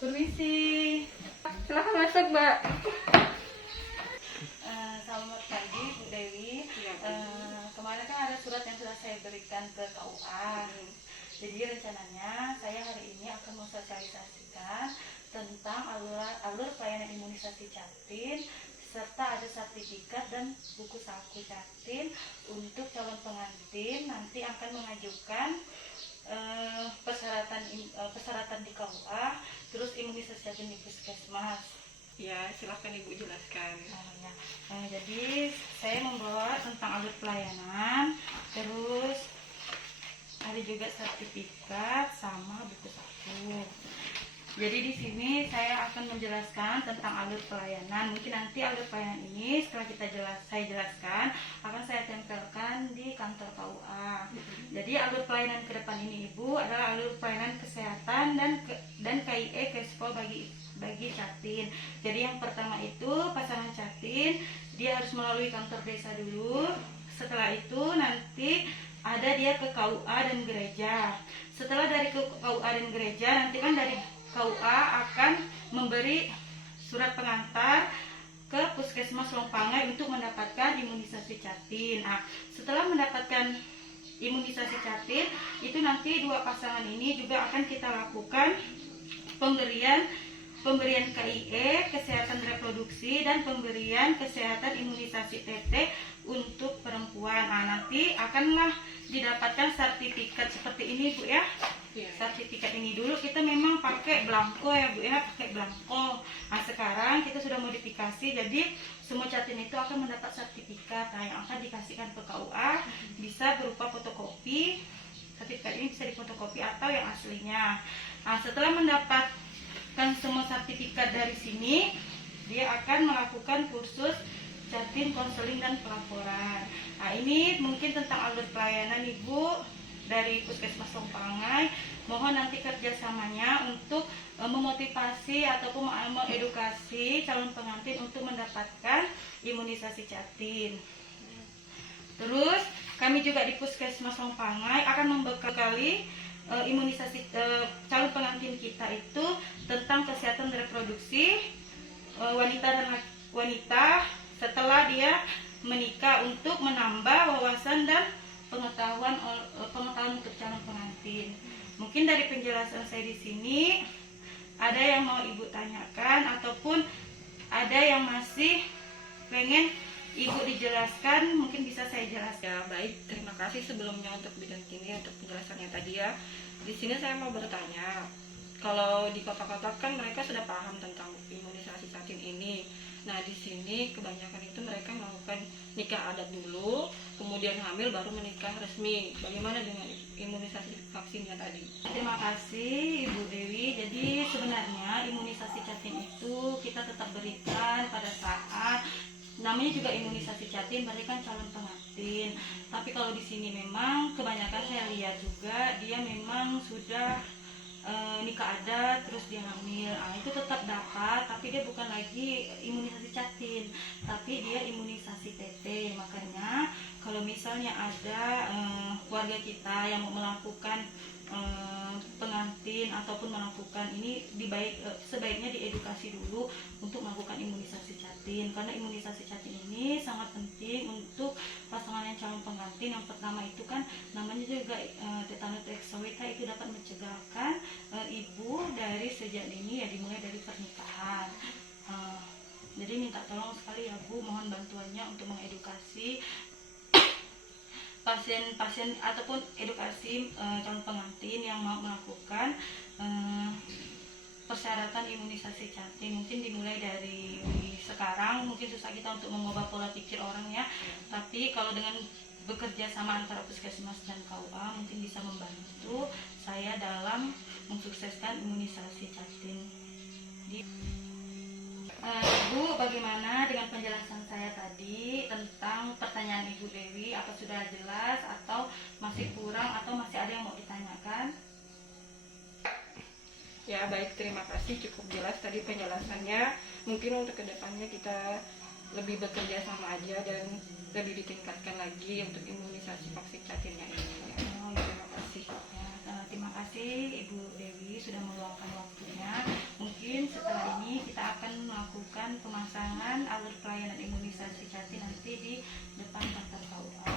Permisi. Silahkan masuk, Mbak. Selamat pagi, Bu Dewi. Ya, Kemarin kan ada surat yang sudah saya berikan ke KUA. Jadi rencananya saya hari ini akan mensosialisasikan tentang alur pelayanan imunisasi Jatim, serta ada sertifikat dan buku saku Jatim untuk calon pengantin nanti akan mengajukan persyaratan di KUA, terus imunisasi Jatim di puskesmas. ya, silahkan Ibu jelaskan. Jadi saya membawa tentang alur pelayanan, terus ada juga sertifikat sama buku saku. Jadi di sini saya akan menjelaskan tentang alur pelayanan. Mungkin nanti alur pelayanan ini setelah saya jelaskan akan saya tempelkan di kantor KUA. Jadi alur pelayanan ke depan ini Ibu adalah alur pelayanan kesehatan dan KIE Kespol bagi Jatim. Jadi yang pertama itu pasangan Jatim dia harus melalui kantor desa dulu. Setelah itu nanti ada dia ke KUA dan gereja. Setelah dari ke KUA dan gereja, nanti kan dari KUA akan memberi surat pengantar ke Puskesmas Longpangai untuk mendapatkan imunisasi Jatim. Nah, setelah mendapatkan imunisasi Jatim, itu nanti dua pasangan ini juga akan kita lakukan pemberian KIE, kesehatan reproduksi, dan pemberian kesehatan imunisasi TT untuk perempuan. Nah, nanti akanlah didapatkan sertifikat seperti ini Bu ya. Sertifikat ini dulu kita memang pakai belangko ya Bu ya, pakai belangko. Nah, sekarang kita sudah modifikasi, jadi semua Jatim itu akan mendapat sertifikat. Nah, yang akan dikasihkan ke KUA bisa berupa fotokopi. Sertifikat ini bisa difotokopi atau yang aslinya. Nah, setelah mendapatkan semua sertifikat dari sini, dia akan melakukan kursus Jatim konseling dan pelaporan. Nah, ini mungkin tentang alur pelayanan Ibu dari Puskesmas Longpangai. Mohon nanti kerjasamanya untuk memotivasi ataupun mengedukasi calon pengantin untuk mendapatkan imunisasi Jatim. Terus kami juga di Puskesmas Longpangai akan membekali imunisasi calon pengantin kita itu tentang kesehatan reproduksi wanita setelah dia menikah untuk menambah wawasan dan pengetahuan untuk calon pengantin. Mungkin dari penjelasan saya di sini ada yang mau Ibu tanyakan ataupun ada yang masih pengen Ibu dijelaskan, mungkin bisa saya jelaskan. Ya, baik, terima kasih sebelumnya untuk bidang ini, untuk penjelasannya tadi ya. Di sini saya mau bertanya, kalau di kota-kota kan mereka sudah paham tentang imunisasi Jatim ini. Nah, di sini kebanyakan itu mereka melakukan nikah adat dulu, kemudian hamil baru menikah resmi. Bagaimana dengan imunisasi vaksinnya tadi? Terima kasih Ibu Dewi. Jadi sebenarnya imunisasi Jatim itu kita tetap berikan pada saat namanya juga imunisasi Jatim, berarti kan calon pengantin. Tapi kalau di sini memang kebanyakan saya lihat juga dia memang sudah nikah adat terus dia hamil. Nah, itu tetap dapat, tapi dia bukan lagi imunisasi Jatim, tapi dia imunisasi TT. Makanya kalau misalnya ada warga kita yang mau melakukan pengantin ataupun melakukan ini, sebaiknya diedukasi dulu untuk melakukan imunisasi Jatim, karena imunisasi Jatim ini sangat penting untuk pasangan yang calon pengantin. Yang pertama itu kan namanya juga tetanoz toxoid, itu dapat mencegahkan ibu dari sejak dini ya, dimulai dari pernikahan. Jadi minta tolong sekali ya Bu, mohon bantuannya untuk mengedukasi pasien ataupun edukasi calon pengantin yang mau melakukan persyaratan imunisasi Jatim. Mungkin dimulai dari sekarang, mungkin susah kita untuk mengubah pola pikir orang ya, tapi kalau dengan bekerja sama antara puskesmas dan KUA mungkin bisa membantu saya dalam mensukseskan imunisasi Jatim. Bu, bagaimana dengan penjelasan saya tadi tentang pertanyaan Ibu Dewi? Apa sudah jelas atau masih kurang atau masih ada yang mau ditanyakan? Ya, baik, terima kasih, cukup jelas tadi penjelasannya. Mungkin untuk kedepannya kita lebih bekerja sama aja dan lebih ditingkatkan lagi untuk imunisasi vaksin Jatimnya ini. Terima kasih. Terima kasih Ibu Dewi sudah meluangkan waktunya. pemasangan alur pelayanan imunisasi Jatim nanti di depan kantor KUA.